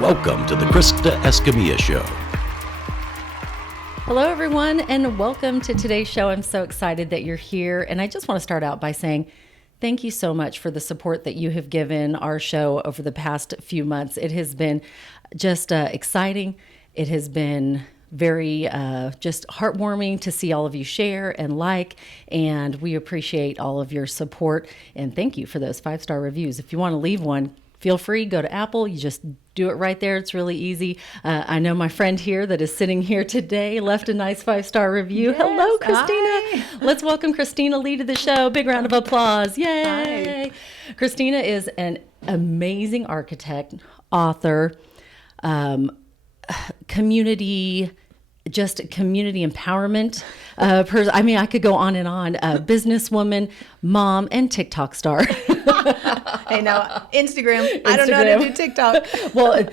Welcome to the Krista Escamilla Show. Hello, everyone, and welcome to today's show. I'm so excited that you're here, and I just want to start out by saying thank you so much for the support that you have given our show over the past few months. It has been just exciting. It has been very just heartwarming to see all of you share and like, and we appreciate all of your support, and thank you for those 5-star reviews. If you want to leave one, feel free, go to Apple. You just do it right there. It's really easy. I know my friend here that is sitting here today left a nice 5-star review. Yes, hello, Kristina. hi. Let's welcome Kristina Leigh to the show. Big round of applause. Yay. Hi. Kristina is an amazing architect, author, community empowerment person. I mean, I could go on and on. Businesswoman, mom, and TikTok star. Hey, now Instagram. I don't know how to do TikTok. Well,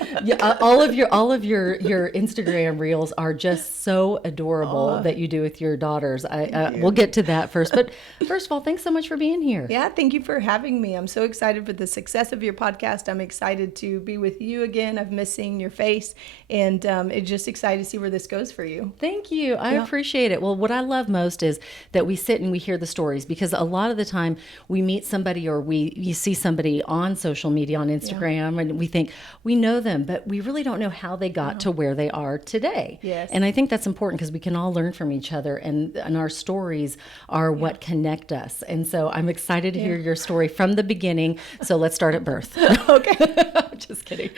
all of your Instagram reels are just so adorable that you do with your daughters. We'll get to that first. But first of all, thanks so much for being here. Yeah, thank you for having me. I'm so excited for the success of your podcast. I'm excited to be with you again. I've missed seeing your face, and it's just excited to see where this goes for you. Thank you. I appreciate it. Well, what I love most is that we sit and we hear the stories, because a lot of the time we meet somebody or you see somebody on social media, on Instagram, and we think we know them, but we really don't know how they got to where they are today. Yes. And I think that's important because we can all learn from each other, and our stories are what connect us. And so I'm excited to hear your story from the beginning. So let's start at birth. Okay. Just kidding.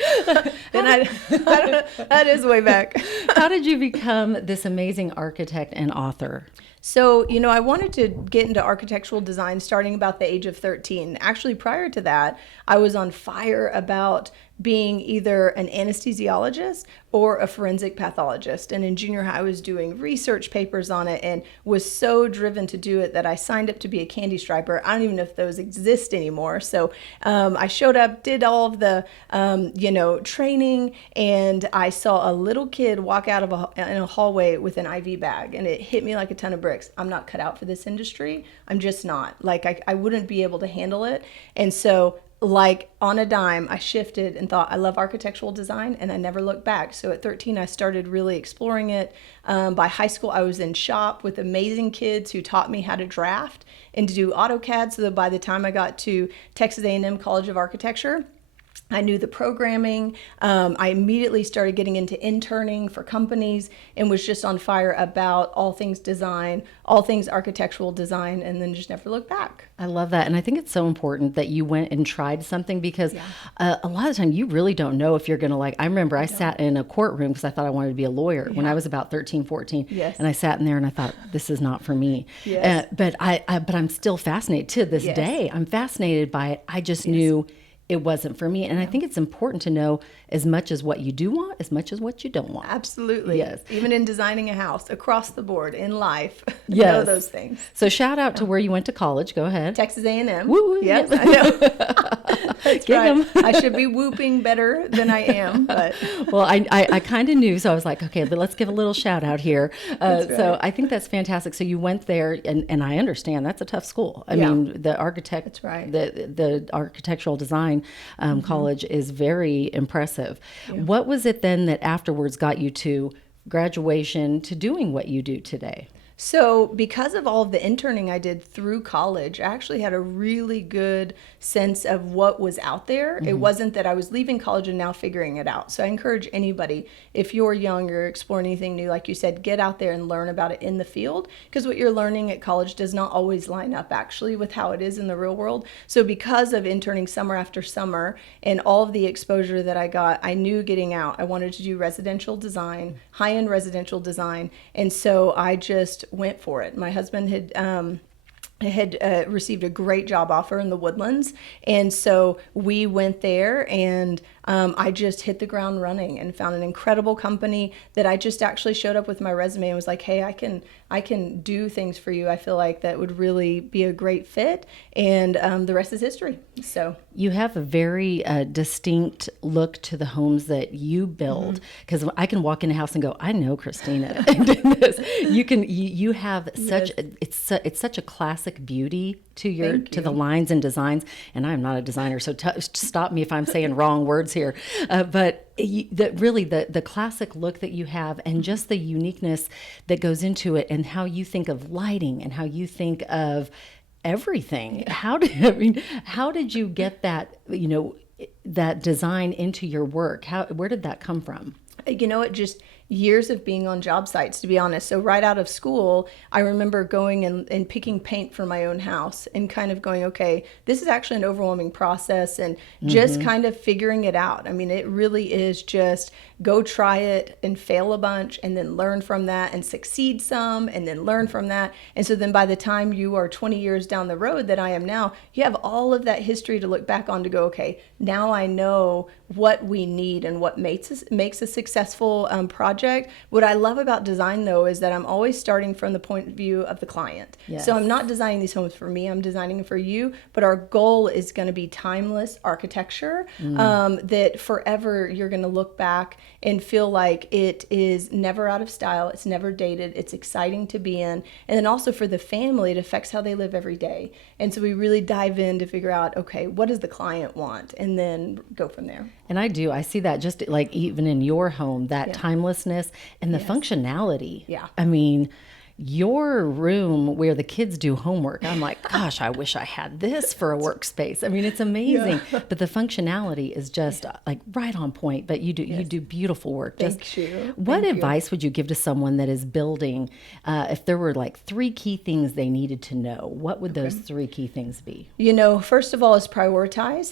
And I don't know, that is way back. How did you become this amazing architect and author? So, I wanted to get into architectural design starting about the age of 13. Actually, prior to that, I was on fire about being either an anesthesiologist or a forensic pathologist. And in junior high, I was doing research papers on it and was so driven to do it that I signed up to be a candy striper. I don't even know if those exist anymore. So I showed up, did all of the, training, and I saw a little kid walk out of in a hallway with an IV bag, and it hit me like a ton of bricks. I'm not cut out for this industry. I'm just not. Like, I wouldn't be able to handle it. And so like on a dime, I shifted and thought, I love architectural design, and I never looked back. So at 13, I started really exploring it. By high school, I was in shop with amazing kids who taught me how to draft and to do AutoCAD, so that by the time I got to Texas A&M College of Architecture, I knew the programming. I immediately started getting into interning for companies and was just on fire about all things design, all things architectural design, and then just never looked back. I love that. And I think it's so important that you went and tried something, because a lot of the time you really don't know if you're going to like. I remember I sat in a courtroom because I thought I wanted to be a lawyer when I was about 13, 14. Yes. And I sat in there and I thought, this is not for me. Yes. But I'm still fascinated to this day. I'm fascinated by it. I just knew it wasn't for me. And I think it's important to know as much as what you do want, as much as what you don't want. Absolutely. Yes. Even in designing a house, across the board, in life, know those things. So shout out to where you went to college. Go ahead. Texas A&M. Woo-woo, Yes, yep. I know. That's Get right. 'em. I should be whooping better than I am, but Well, I kind of knew, so I was like, okay, but let's give a little shout out here. So I think that's fantastic. So you went there, and I understand that's a tough school. I mean, the architect, That's right. the architectural design college is very impressive. What was it then that afterwards got you to graduation to doing what you do today? So because of all of the interning I did through college, I actually had a really good sense of what was out there. It wasn't that I was leaving college and now figuring it out. So I encourage anybody, if you're young or exploring anything new, like you said, get out there and learn about it in the field, because what you're learning at college does not always line up actually with how it is in the real world. So because of interning summer after summer and all of the exposure that I got, I knew getting out, I wanted to do residential design, high-end residential design. And so I just went for it. My husband had received a great job offer in the Woodlands, and so we went there, and I just hit the ground running and found an incredible company that I just actually showed up with my resume and was like, hey, I can do things for you. I feel like that would really be a great fit, and the rest is history. So you have a very distinct look to the homes that you build, because I can walk in a house and go, I know Kristina did this. You have such it's such a classic beauty to the lines and designs. And I'm not a designer, so stop me if I'm saying wrong words here. But the classic look that you have and just the uniqueness that goes into it and how you think of lighting and how you think of everything. How did you get that, that design into your work? Where did that come from? It just years of being on job sites, to be honest. So right out of school, I remember going and picking paint for my own house and kind of going, okay, this is actually an overwhelming process, and just kind of figuring it out. I mean, it really is just go try it and fail a bunch and then learn from that and succeed some and then learn from that. And so then by the time you are 20 years down the road that I am now, you have all of that history to look back on to go, okay, now I know what we need and what makes a successful project. What I love about design, though, is that I'm always starting from the point of view of the client. Yes. So I'm not designing these homes for me, I'm designing them for you, but our goal is going to be timeless architecture, that forever you're going to look back and feel like it is never out of style, it's never dated, it's exciting to be in. And then also for the family, it affects how they live every day. And so we really dive in to figure out, okay, what does the client want? And then go from there. And I see that just like even in your home, that timelessness and the functionality. Yeah. I mean, your room where the kids do homework, I'm like, gosh, I wish I had this for a workspace. I mean, it's amazing, but the functionality is just like right on point. But you do beautiful work. Thank you. What advice would you give to someone that is building? If there were like 3 key things they needed to know, what would those 3 key things be? First of all is prioritize.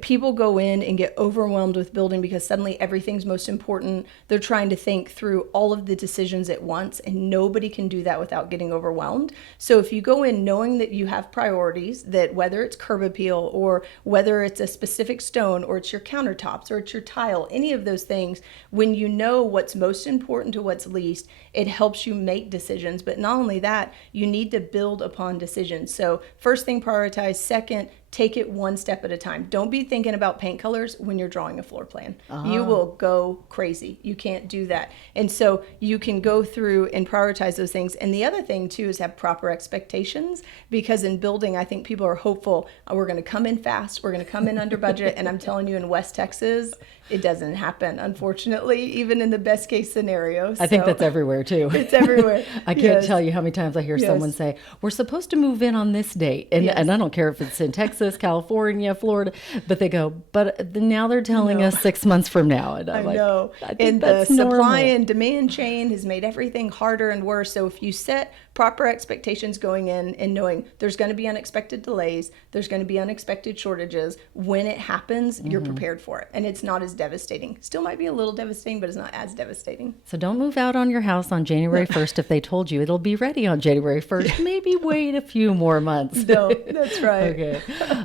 People go in and get overwhelmed with building because suddenly everything's most important. They're trying to think through all of the decisions at once, and nobody can do that without getting overwhelmed. So if you go in knowing that you have priorities, that whether it's curb appeal or whether it's a specific stone or it's your countertops or it's your tile, any of those things, when you know what's most important to what's least, it helps you make decisions. But not only that, you need to build upon decisions. So first thing, prioritize. Second, take it one step at a time. Don't be thinking about paint colors when you're drawing a floor plan. You will go crazy. You can't do that. And so you can go through and prioritize those things. And the other thing too is have proper expectations, because in building, I think people are hopeful. We're going to come in fast. We're going to come in under budget. And I'm telling you, in West Texas, it doesn't happen, unfortunately, even in the best case scenario. I think that's everywhere too. It's everywhere. I can't tell you how many times I hear someone say, we're supposed to move in on this date. And I don't care if it's in Texas, California, Florida, but they go, but now they're telling us 6 months from now. And I'm I know. I think And that's the supply normal. and demand chain has made everything harder and worse. So if you set proper expectations going in and knowing there's going to be unexpected delays, there's going to be unexpected shortages, when it happens, you're prepared for it. And it's not as devastating. Still might be a little devastating, but it's not as devastating. So don't move out on your house on January 1st if they told you it'll be ready on January 1st. Maybe wait a few more months. No, that's right. Okay.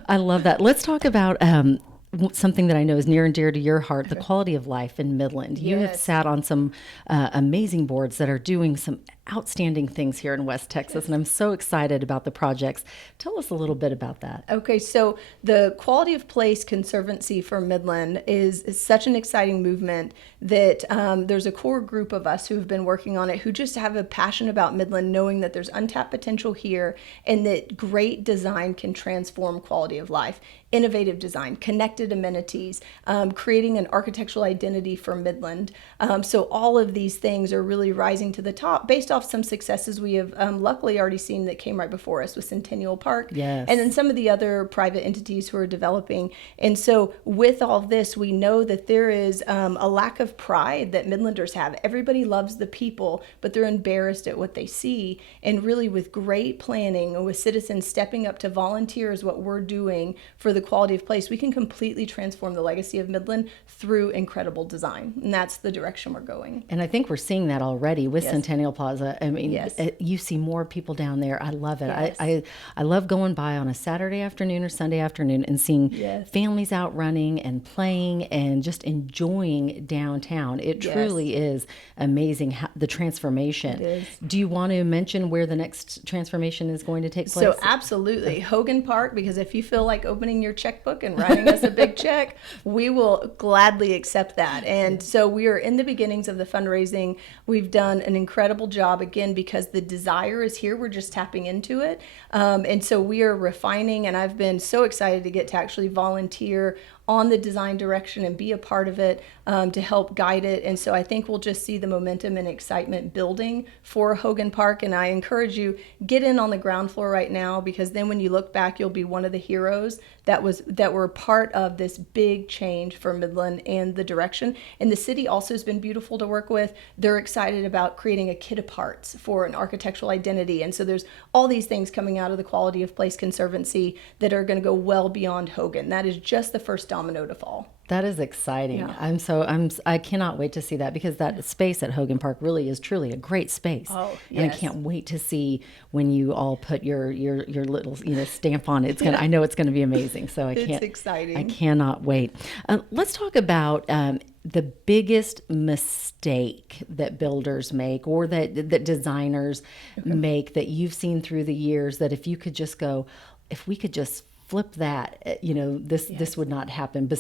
I love that. Let's talk about something that I know is near and dear to your heart, the quality of life in Midland. You have sat on some amazing boards that are doing some outstanding things here in West Texas, and I'm so excited about the projects. Tell us a little bit about that. Okay, so the Quality of Place Conservancy for Midland is such an exciting movement that there's a core group of us who have been working on it who just have a passion about Midland, knowing that there's untapped potential here and that great design can transform quality of life. Innovative design, connected amenities, creating an architectural identity for Midland. So all of these things are really rising to the top based off some successes we have luckily already seen that came right before us with Centennial Park. Yes. And then some of the other private entities who are developing. And so with all this, we know that there is a lack of pride that Midlanders have. Everybody loves the people, but they're embarrassed at what they see. And really with great planning and with citizens stepping up to volunteer is what we're doing for the quality of place, we can completely transform the legacy of Midland through incredible design. And that's the direction we're going. And I think we're seeing that already with Centennial Plaza. I mean, Yes. you see more people down there. I love it. Yes. I love going by on a Saturday afternoon or Sunday afternoon and seeing families out running and playing and just enjoying downtown. It truly is amazing, the transformation. It is. Do you want to mention where the next transformation is going to take place? So absolutely. Hogan Park, because if you feel like opening your checkbook and writing us a big check, we will gladly accept that. And so we are in the beginnings of the fundraising. We've done an incredible job, again, because the desire is here. We're just tapping into it. And so we are refining, and I've been so excited to get to actually volunteer on the design direction and be a part of it, to help guide it. And so I think we'll just see the momentum and excitement building for Hogan Park. And I encourage you, get in on the ground floor right now, because then when you look back, you'll be one of the heroes that were part of this big change for Midland and the direction. And the city also has been beautiful to work with. They're excited about creating a kit of parts for an architectural identity. And so there's all these things coming out of the Quality of Place Conservancy that are going to go well beyond Hogan. That is just the first domino to fall. That is exciting. Yeah. I cannot wait to see that, because that space at Hogan Park really is truly a great space. Oh, And I yes. can't wait to see when you all put your little stamp on it. I know it's gonna be amazing. So It's exciting. I cannot wait. Let's talk about the biggest mistake that builders make, or that designers make, that you've seen through the years, that if we could just flip that, this would not happen. But,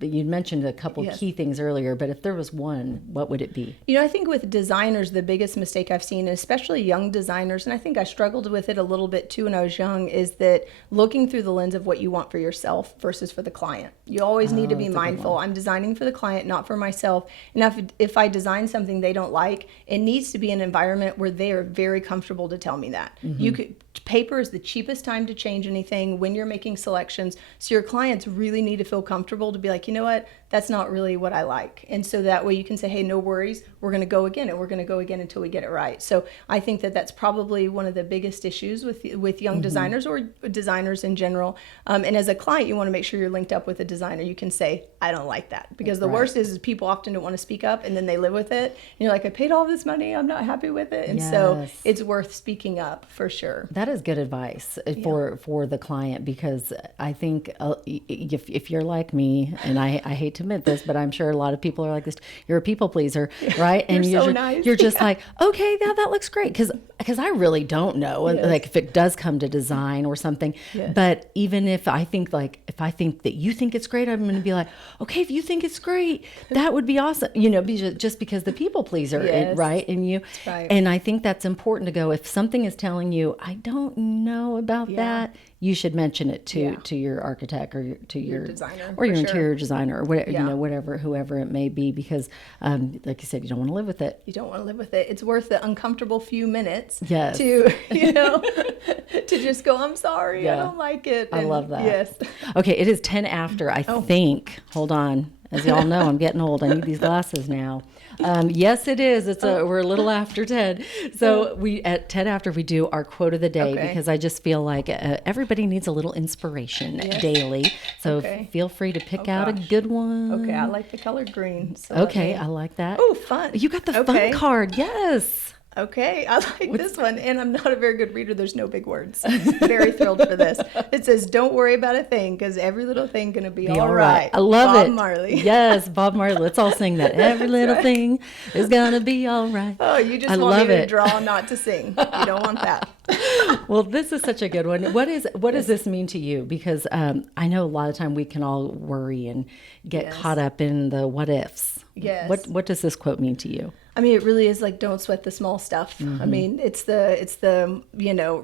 you mentioned a couple Yes. key things earlier, but if there was one, what would it be? I think with designers, the biggest mistake I've seen, especially young designers, and I think I struggled with it a little bit too when I was young, is that looking through the lens of what you want for yourself versus for the client. You always need to be that's a good mindful. one. I'm designing for the client, not for myself. And if I design something they don't like, it needs to be an environment where they are very comfortable to tell me that. Paper is the cheapest time to change anything when you're making selections. So your clients really need to feel comfortable to be like, you know what, that's not really what I like. And so that way you can say, hey, no worries, we're going to go again, and we're going to go again until we get it right. So I think that's probably one of the biggest issues with young designers, or designers in general. And as a client, you want to make sure you're linked up with a designer. You can say, I don't like that. Because the worst is people often don't want to speak up, and then they live with it. And you're like, I paid all this money, I'm not happy with it. And so Yes. it's worth speaking up for sure. That is good advice for the client, because I think if you're like me, and I hate to admit this, but I'm sure a lot of people are like this, you're a people pleaser, right? And You're so nice. You're just like, okay, that looks great, because I really don't know, like if it does come to design or something. Yes. But even if I think that you think it's great, I'm going to be like, okay, if you think it's great, that would be awesome, just because the people pleaser, Yes. right? And you, right. and I think that's important to go, if something is telling you, I don't know about that, you should mention it to your architect, or to your designer, or your for sure. interior designer, or whatever, Yeah. whoever it may be, because like you said, you don't want to live with it. You don't want to live with it. It's worth the uncomfortable few minutes Yes. to, to just go, I'm sorry, I Yeah. don't like it. I love that. Yes. Okay, it is 10 after, I think. Hold on. As y'all know, I'm getting old. I need these glasses now. Yes, it is. We're a little after 10. So we at 10 after, we do our quote of the day, Okay. because I just feel like everybody needs a little inspiration daily. So Okay. feel free to pick out a good one. Okay, I like the color green. So Okay, I like that. Oh, fun. You got the Okay. fun card. Yes. Okay, I like this one, and I'm not a very good reader. There's no big words. Very thrilled for this. It says, "Don't worry about a thing, because every little thing gonna be all right." I love Bob it. Marley. Yes, Bob Marley. Let's all sing that. Every little thing is gonna be all right. Oh, you just I want love me to it. draw, not to sing. You don't want that. Well, this is such a good one. What does this mean to you? Because I know a lot of time we can all worry and get caught up in the what ifs. Yes. What does this quote mean to you? I mean, it really is like, don't sweat the small stuff. I mean, it's the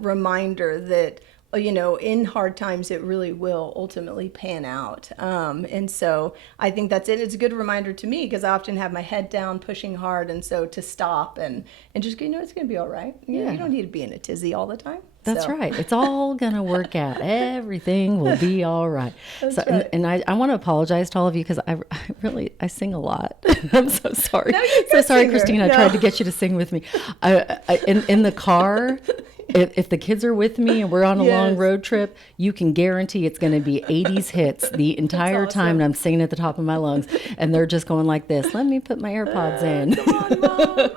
reminder that, in hard times, it really will ultimately pan out. And so I think that's it. It's a good reminder to me, because I often have my head down, pushing hard. And so to stop and just, it's going to be all right. You don't need to be in a tizzy all the time. That's So. right. It's all going to work out. Everything will be all right. right. And I want to apologize to all of you, because I sing a lot. I'm so sorry. No, you're a So good sorry, singer. Kristina. I No. tried to get you to sing with me. In the car, if the kids are with me and we're on a long Yes. road trip, you can guarantee it's going to be 80s hits the entire time. And I'm singing at the top of my lungs. And they're just going like this. Let me put my AirPods in. Come on, Mom.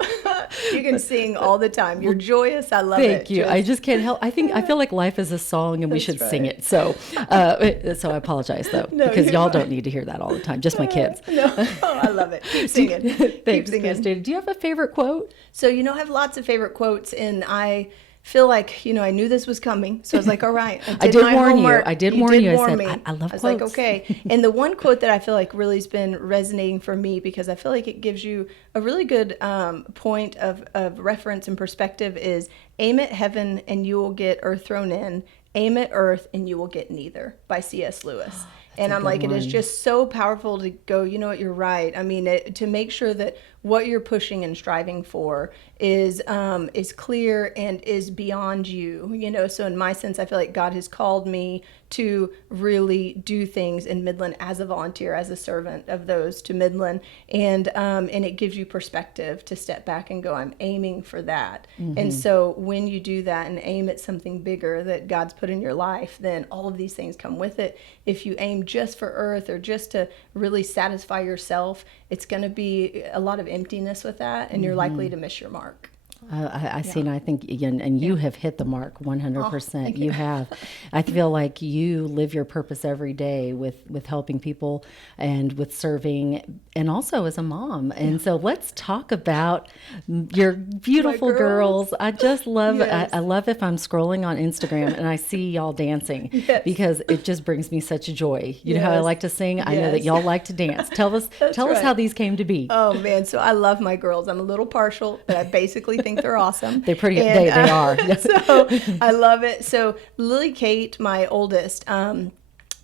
You can sing all the time. You're joyous. I love it. Thank you. I just can't help. I feel like life is a song, and we should sing right. it. So I apologize though, No, because you're y'all fine. don't need to hear that all the time. Just my kids. No, I love it. Keep singing. Keep Thanks, singing. Krista. Do you have a favorite quote? So, I have lots of favorite quotes, and I feel like, I knew this was coming. So I was like, all right, I did my warn you. homework. I did warn you. I warn said, me. I love I was like, quotes. okay. And the one quote that I feel like really has been resonating for me, because I feel like it gives you a really good point of reference and perspective, is aim at heaven and you will get earth thrown in. Aim at earth and you will get neither, by C.S. Lewis. And I'm like, it is just so powerful to go, you know what, you're right. I mean, to make sure that what you're pushing and striving for is clear and is beyond you, you know. So in my sense, I feel like God has called me to really do things in Midland as a volunteer, as a servant of those to Midland, and it gives you perspective to step back and go, I'm aiming for that. And so when you do that and aim at something bigger that God's put in your life, then all of these things come with it. If you aim just for earth or just to really satisfy yourself, it's going to be a lot of emptiness with that, and you're likely to miss your mark. I see, and I think, again, and you have hit the mark 100%. Oh, you have. I feel like you live your purpose every day with helping people and with serving, and also as a mom. And so let's talk about your beautiful girls. I just love Yes. I love if I'm scrolling on Instagram and I see y'all dancing, because it just brings me such joy. You know how I like to sing? I know that y'all like to dance. Tell us how these came to be. Oh man, so I love my girls. I'm a little partial, but I basically think they're awesome. They're pretty. They are. So I love it. So Lily Kate, my oldest,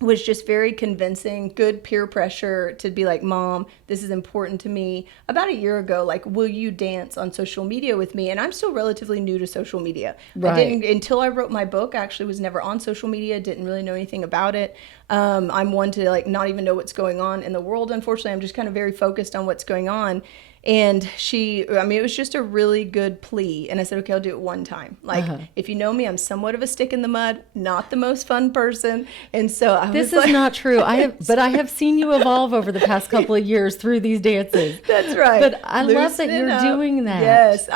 was just very convincing, good peer pressure to be like, Mom, this is important to me. About a year ago, like, will you dance on social media with me? And I'm still relatively new to social media. Right. I didn't, until I wrote my book, I actually was never on social media, didn't really know anything about it. I'm one to like not even know what's going on in the world. Unfortunately, I'm just kind of very focused on what's going on. And it was just a really good plea. And I said, okay, I'll do it one time. Like, if you know me, I'm somewhat of a stick in the mud, not the most fun person. And so I This was is not true. But I have seen you evolve over the past couple of years through these dances. That's right. But I love that you're doing that. Yes.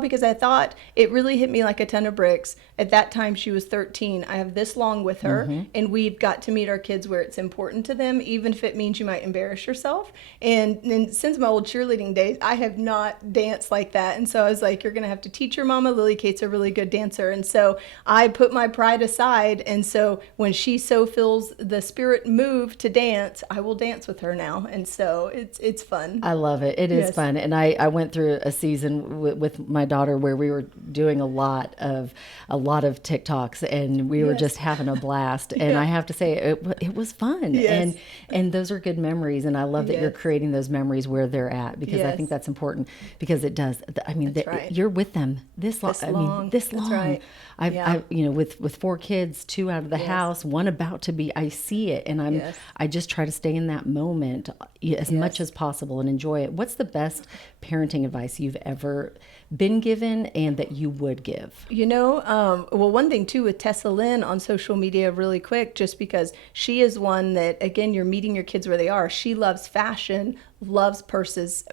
Because I thought it really hit me like a ton of bricks. At that time, she was 13. I have this long with her, and we've got to meet our kids where it's important to them, even if it means you might embarrass yourself. And since my old cheerleading days, I have not danced like that. And so I was like, you're going to have to teach your mama. Lily Kate's a really good dancer. And so I put my pride aside. And so when she so feels the spirit move to dance, I will dance with her now. And so it's fun. I love it. It is fun. And I went through a season with my daughter where we were doing a lot of TikToks, and we were just having a blast. And I have to say, it was fun. Yes. And those are good memories. And I love that you're creating those memories where they're at, because I think that's important, because it does. I mean, you're with them this long. That's right. With 4 kids, 2 out of the house, 1 about to be, I see it. And I just try to stay in that moment as much as possible and enjoy it. What's the best parenting advice you've ever been given and that you would give? One thing too with Tessa Lynn on social media, really quick, just because she is one that, again, you're meeting your kids where they are. She loves fashion, loves purses,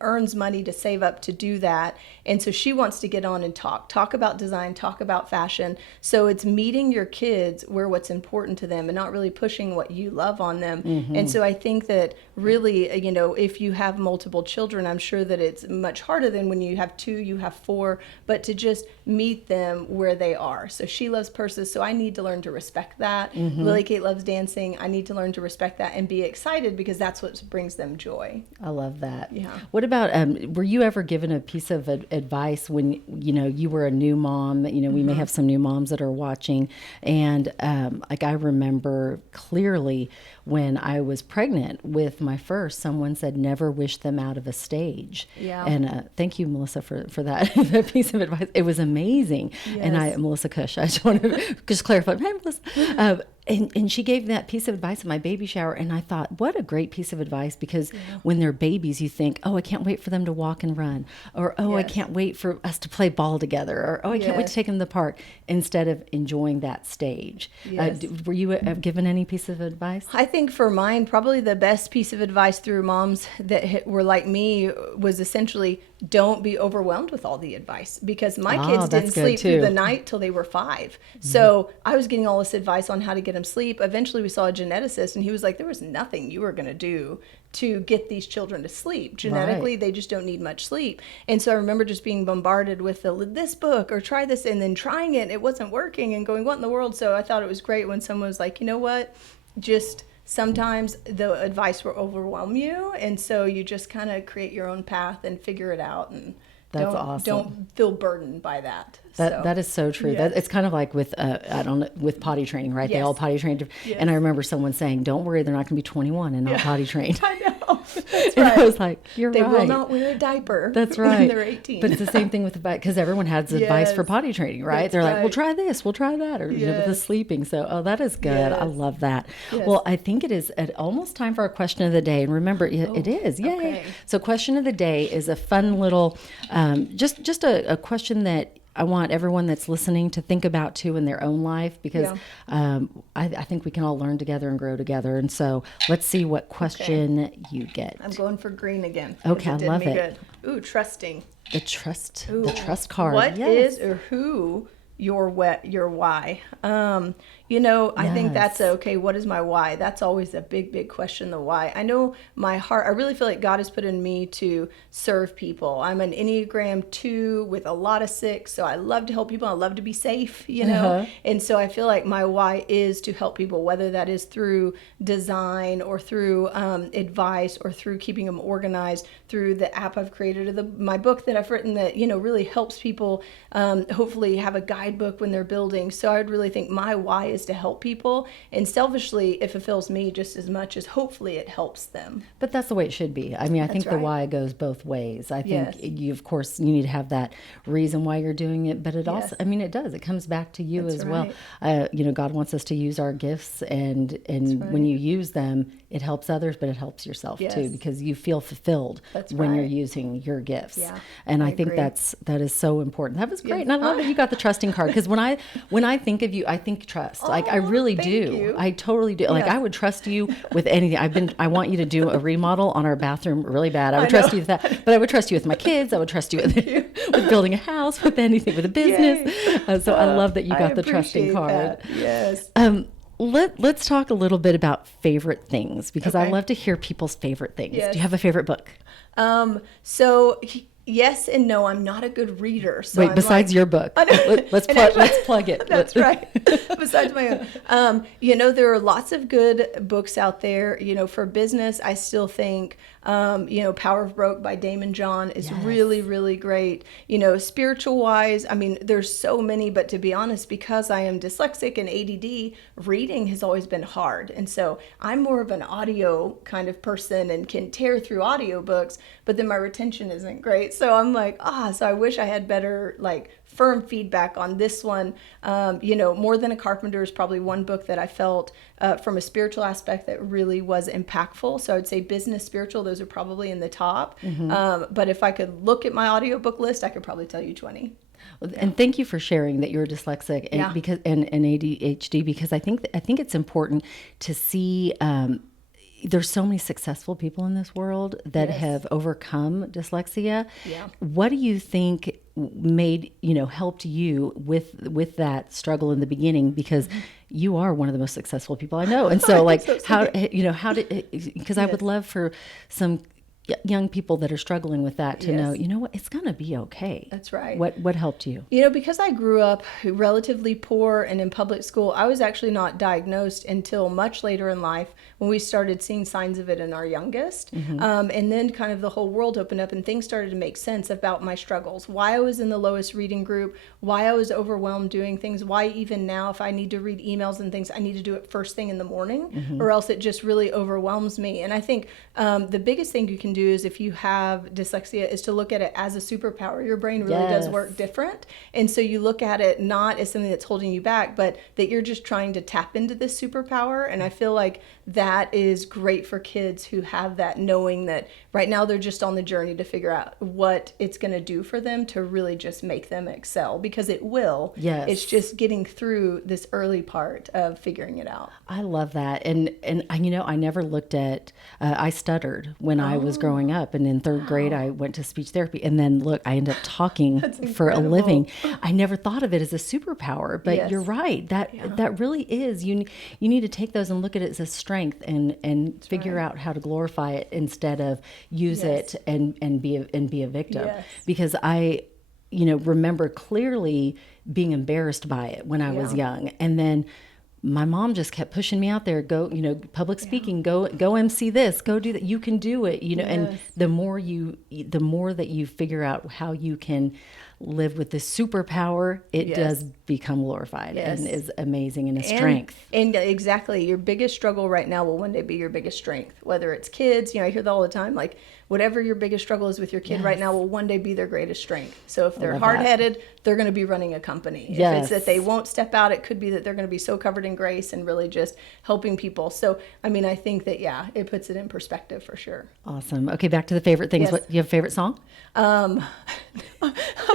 earns money to save up to do that. And so she wants to get on and talk about design, talk about fashion. So it's meeting your kids where what's important to them and not really pushing what you love on them. And so I think that really, if you have multiple children, I'm sure that it's much harder than when you have 2, you have 4, but to just meet them where they are. So she loves purses, so I need to learn to respect that. Lily Kate loves dancing. I need to learn to respect that and be excited, because that's what brings them joy. I love that. Yeah. What about, were you ever given a piece of advice when, you were a new mom? We may have some new moms that are watching. And I remember clearly when I was pregnant with my first, someone said, never wish them out of a stage. Yeah. And thank you, Melissa, for that, that piece of advice. It was amazing. Yes. And Melissa Cush, I just want to just clarify. Hey, Melissa. And she gave that piece of advice at my baby shower, and I thought, what a great piece of advice, because when they're babies, you think, oh, I can't wait for them to walk and run, or oh, I can't wait for us to play ball together, or oh, I can't wait to take them to the park, instead of enjoying that stage. Yes. Were you given any piece of advice? I think for mine, probably the best piece of advice through moms that were like me was essentially, don't be overwhelmed with all the advice, because my kids didn't sleep through the night till they were 5. So I was getting all this advice on how to get them sleep. Eventually we saw a geneticist, and he was like, there was nothing you were going to do to get these children to sleep. Genetically, they just don't need much sleep. And so I remember just being bombarded with this book, or try this, and then trying it. It wasn't working, and going, what in the world? So I thought it was great when someone was like, you know what, just sometimes the advice will overwhelm you, and so you just kind of create your own path and figure it out. And That's awesome. Don't feel burdened by that. That is so true. Yes. It's kind of like with I don't know, with potty training, right? They Yes. all potty trained. Yes. And I remember someone saying, "Don't worry, they're not going to be 21 and not potty trained." I know. That's And right. I was like, "You're They right. will not wear a diaper. That's right. When they're 18. But it's the same thing with the because everyone has advice for Yes. potty training, right? That's They're like, right. "We'll try this, we'll try that," or with the Yes. sleeping. So, that is good. I Yes. love that. Yes. Well, I think it is almost time for our question of the day, and remember, it is. Yay! okay. So, question of the day is a fun little, just a question that I want everyone that's listening to think about too in their own life, because I think we can all learn together and grow together. And so let's see what question you get. I'm going for green again. 'cause Okay, I did love me it. Good. Ooh, trusting. The trust Ooh. card. What Yes. is or who your why? I think that's Yes. okay. What is my why? That's always a big question, the why. I know my heart, I really feel like God has put in me to serve people. I'm an Enneagram 2 with a lot of 6, so I love to help people. I love to be safe, And so I feel like my why is to help people, whether that is through design or through advice or through keeping them organized, through the app I've created or my book that I've written that, really helps people hopefully have a guidebook when they're building. So I would really think my why is to help people, and selfishly it fulfills me just as much as hopefully it helps them. But that's the way it should be. I mean, I think the right. why goes both ways. I think Yes. of course, you need to have that reason why you're doing it, but it Yes. also, I mean, it does. It comes back to you That's as well. right. God wants us to use our gifts, and when you use them, it helps others, but it helps yourself too, Yes. because you feel fulfilled That's when you're right. using your gifts. Yeah, And I I think agree. that is so important. That was great, Yes. and I love that you got the trusting card, because when I think of you, I think trust. Like I Oh, really thank do. you. I totally do. Like Yeah. I would trust you with anything. I want you to do a remodel on our bathroom really bad. I would I trust know. you with that. But I would trust you with my kids. I would trust you with building a house, with anything, with a business. So I love that you got the trusting appreciate card. that. Yes. Let's talk a little bit about favorite things, because I Okay. love to hear people's favorite things. Yes. Do you have a favorite book? So yes and no. I'm not a good reader. So Wait, I'm besides like, your book. I know. Let's And plug actually- plug it. That's right. Besides my own, there are lots of good books out there. For business, I still think, Power of Broke by Damon John is really, really great. Spiritual wise, I mean, there's so many, but to be honest, because I am dyslexic and ADD, reading has always been hard. And so I'm more of an audio kind of person and can tear through audiobooks, but then my retention isn't great. So I'm like, so I wish I had better, firm feedback on this one. More Than a Carpenter is probably one book that I felt from a spiritual aspect that really was impactful. So I would say business, spiritual, those are probably in the top. But if I could look at my audiobook list, I could probably tell you 20. And thank you for sharing that you're dyslexic and Yeah. because and ADHD, because I think it's important to see there's so many successful people in this world that Yes. have overcome dyslexia. Yeah. What do you think helped you with that struggle in the beginning? Because you are one of the most successful people I know. And so So how did, because I would love for some young people that are struggling with that to know, what, it's going to be okay. That's right. What helped you? Because I grew up relatively poor and in public school, I was actually not diagnosed until much later in life when we started seeing signs of it in our youngest. And then kind of the whole world opened up and things started to make sense about my struggles, why I was in the lowest reading group, why I was overwhelmed doing things, why even now if I need to read emails and things, I need to do it first thing in the morning or else it just really overwhelms me. And I think the biggest thing you can do is if you have dyslexia is to look at it as a superpower. Your brain really does work different. And so you look at it not as something that's holding you back, but that you're just trying to tap into this superpower. And I feel like that is great for kids who have that, knowing that right now they're just on the journey to figure out what it's going to do for them to really just make them excel, because it will. Yes. It's just getting through this early part of figuring it out. I love that. And I never looked at, I stuttered when I was growing up. And in third grade, I went to speech therapy. And then look, I ended up talking for a living. I never thought of it as a superpower, but you're right. That really is. You need to take those and look at it as a strength and figure out how to glorify it instead of use it and be a victim. Yes. Because I remember clearly being embarrassed by it when I was young. And then my mom just kept pushing me out there, go, public speaking, go MC this, go do that. You can do it, and the more that you figure out how you can live with this superpower, it does become glorified and is amazing and a strength. And exactly, your biggest struggle right now will one day be your biggest strength. Whether it's kids, I hear that all the time, like whatever your biggest struggle is with your kid right now will one day be their greatest strength. So if they're hard-headed, they're going to be running a company. If it's that they won't step out, it could be that they're going to be so covered in grace and really just helping people. So, I think that, it puts it in perspective for sure. Awesome. Okay, back to the favorite things. Yes. What, you have a favorite song? I'm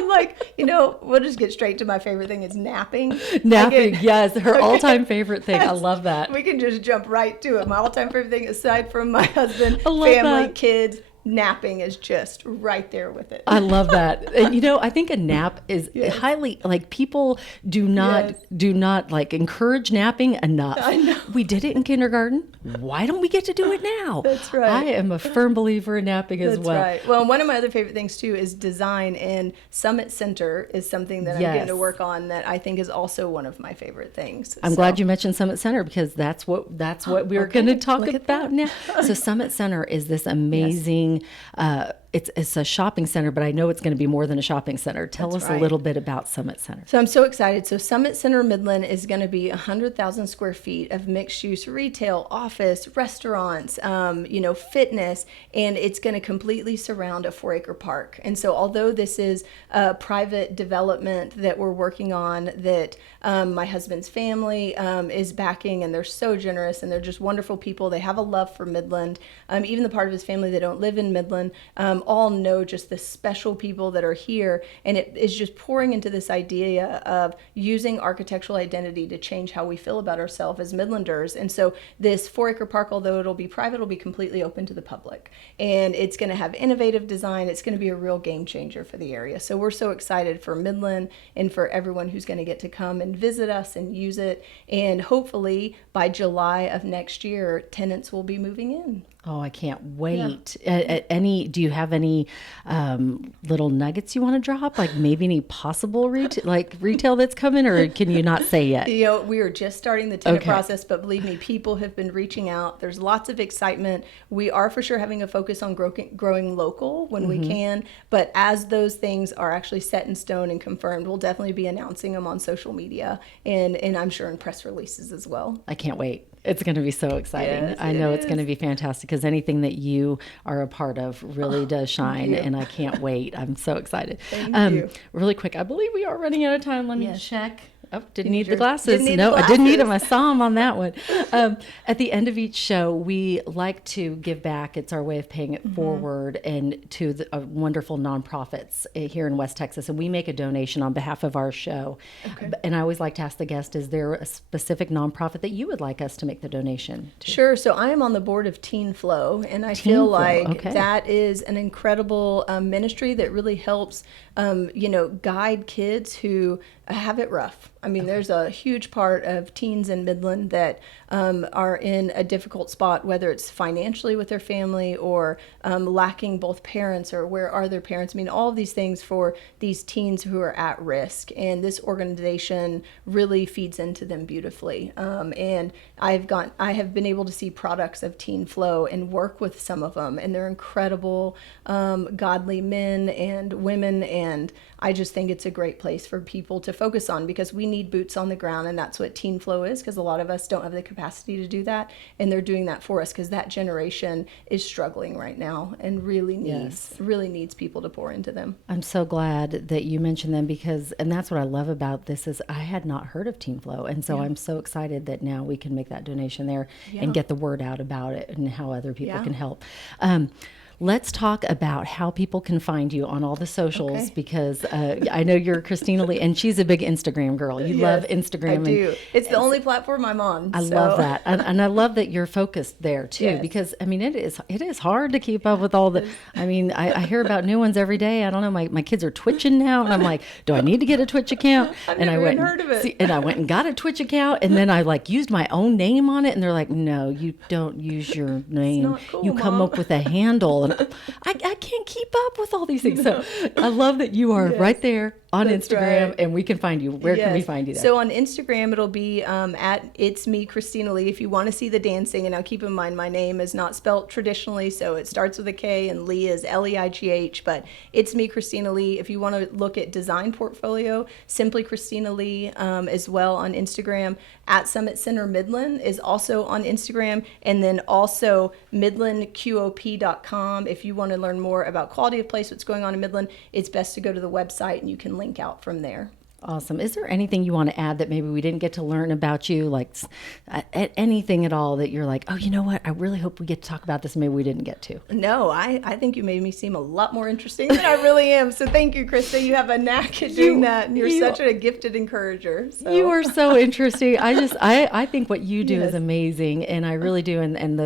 like, we'll just get straight to my favorite thing. It's napping. Napping, yes. Her all-time favorite thing. I love that. We can just jump right to it. My all-time favorite thing, aside from my husband, family, that. Kids, napping is just right there with it. I love that. And, I think a nap is highly, like, people do not like encourage napping enough. I know. We did it in kindergarten. Why don't we get to do it now? That's right. I am a firm believer in napping as well. That's right. Well, one of my other favorite things too is design, and Summit Center is something that I'm getting to work on that I think is also one of my favorite things. I'm glad you mentioned Summit Center, because that's what we're going to talk about now. So Summit Center is this amazing it's a shopping center, but I know it's going to be more than a shopping center. Tell us a little bit about Summit Center. So I'm so excited. So Summit Center Midland is going to be 100,000 square feet of mixed use retail, office, restaurants, fitness, and it's going to completely surround a 4-acre park. And so although this is a private development that we're working on, that my husband's family is backing, and they're so generous, and they're just wonderful people. They have a love for Midland. Even the part of his family that don't live in Midland, all know just the special people that are here, and it is just pouring into this idea of using architectural identity to change how we feel about ourselves as Midlanders. And so this 4-acre park, although it'll be private, will be completely open to the public, and it's going to have innovative design. It's going to be a real game changer for the area. So we're so excited for Midland and for everyone who's going to get to come and visit us and use it, and hopefully by July of next year, tenants will be moving in. Oh, I can't wait. Do you have any little nuggets you want to drop? Like maybe any possible retail that's coming, or can you not say yet? We are just starting the tenant process, but believe me, people have been reaching out. There's lots of excitement. We are for sure having a focus on growing local when we can, but as those things are actually set in stone and confirmed, we'll definitely be announcing them on social media and I'm sure in press releases as well. I can't wait. It's going to be so exciting. Yes, I know it's going to be fantastic, because anything that you are a part of really does shine, and I can't wait. I'm so excited. Thank you. Really quick, I believe we are running out of time. Let me check. Oh, didn't need the glasses. glasses. No, I didn't need them. I saw them on that one. At the end of each show, we like to give back. It's our way of paying it forward, and to the wonderful nonprofits here in West Texas. And we make a donation on behalf of our show. Okay. And I always like to ask the guest, is there a specific nonprofit that you would like us to make the donation to? Sure. So I am on the board of Teen Flow, and I feel like that is an incredible ministry that really helps, guide kids who have it rough. I mean, there's a huge part of teens in Midland that are in a difficult spot, whether it's financially with their family or lacking both parents, or where are their parents. I mean, all of these things for these teens who are at risk. And this organization really feeds into them beautifully. And I have been able to see products of Teen Flow and work with some of them, and they're incredible, godly men and women. And I just think it's a great place for people to focus on, because we need boots on the ground, and that's what Teen Flow is, because a lot of us don't have the capacity to do that, and they're doing that for us, because that generation is struggling right now and really needs people to pour into them. I'm so glad that you mentioned them, and that's what I love about this is I had not heard of Teen Flow, and so I'm so excited that now we can make that donation there and get the word out about it and how other people can help. Let's talk about how people can find you on all the socials, because I know you're Kristina Leigh, and she's a big Instagram girl. You love Instagram. I do. It's the only platform I'm on. I love that. And I love that you're focused there too, because I mean, it is hard to keep up with all the, I hear about new ones every day. I don't know, my kids are twitching now, and I'm like, do I need to get a Twitch account? I've never even heard of it. And I went and got a Twitch account, and then I used my own name on it, and they're like, no, you don't use your name. It's not cool, you come up with a handle. And I can't keep up with all these things. So I love that you are right there on That's Instagram, right. and we can find you. Where can we Yes. find you there? So on Instagram, it'll be at It's Me, Kristina Leigh. If you want to see the dancing, and now keep in mind, my name is not spelt traditionally, so it starts with a K and Leigh is Leigh, but It's Me, Kristina Leigh. If you want to look at design portfolio, simply Kristina Leigh as well on Instagram. At Summit Center Midland is also on Instagram, and then also midlandqop.com. If you want to learn more about quality of place, what's going on in Midland, it's best to go to the website and you can link out from there. Awesome. Is there anything you want to add that maybe we didn't get to learn about you? Like anything at all that you're like, oh, you know what? I really hope we get to talk about this. Maybe we didn't get to. No, I think you made me seem a lot more interesting than I really am. So thank you, Krista. You have a knack at doing that, and you're such a gifted encourager. So. You are so interesting. I think what you do Yes. is amazing, and I really do. And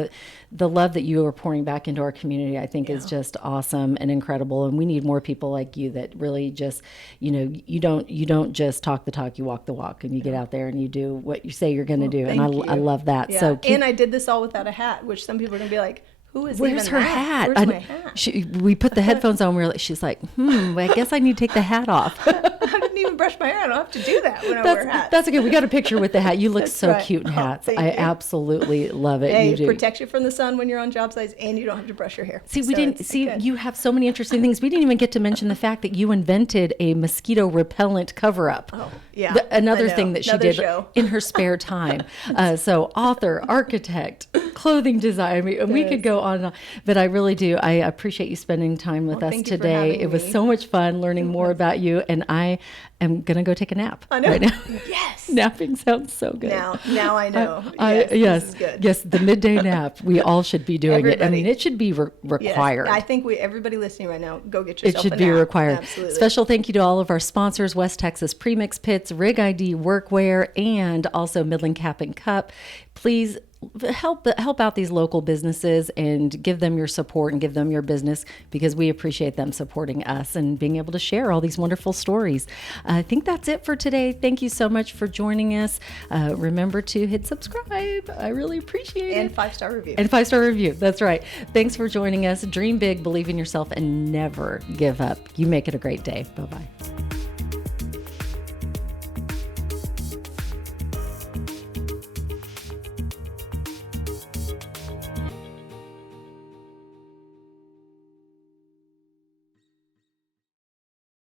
the love that you are pouring back into our community, I think, is just awesome and incredible. And we need more people like you that really just, you don't just talk the talk, you walk the walk, and you get out there and you do what you say you're going to do. And I love that. Yeah. So and I did this all without a hat, which some people are going to be like, who is where's even her that? hat? Where's my hat? We put the headphones on. She's like, I guess I need to take the hat off. I didn't even brush my hair. I don't have to do that when I wear hats. That's okay. We got a picture with the hat. You look That's so right. cute in hats. thank I you. absolutely love it. Hey, You it do. protects you from the sun when you're on job sites, and you don't have to brush your hair. See, So it's good. you have so many interesting things. We didn't even get to mention the fact that you invented a mosquito repellent cover up. Oh, yeah. Another I know. thing that she Another did show. in her spare time. So author, architect, clothing design. I mean, and we could go on and on, but I really do. I appreciate you spending time with us thank you for today. having It was me. so much fun learning more about you, and I am going to go take a nap I know. right now. Yes. Napping sounds so good. Now I know. Yes, This is good. yes, the midday nap. We all should be doing it. I Everybody. mean, it should be Yes. required. I think everybody listening right now, go get It yourself should a be nap. required. Absolutely. Special thank you to all of our sponsors, West Texas Premix Pits, Rig ID Workwear, and also Midland Cap and Cup. Please help out these local businesses and give them your support and give them your business, because we appreciate them supporting us and being able to share all these wonderful stories. I think that's it for today. Thank you so much for joining us. Remember to hit subscribe. I really appreciate And it. 5-star review. And 5-star review. That's right. Thanks for joining us. Dream big, believe in yourself, and never give up. You make it a great day. Bye-bye.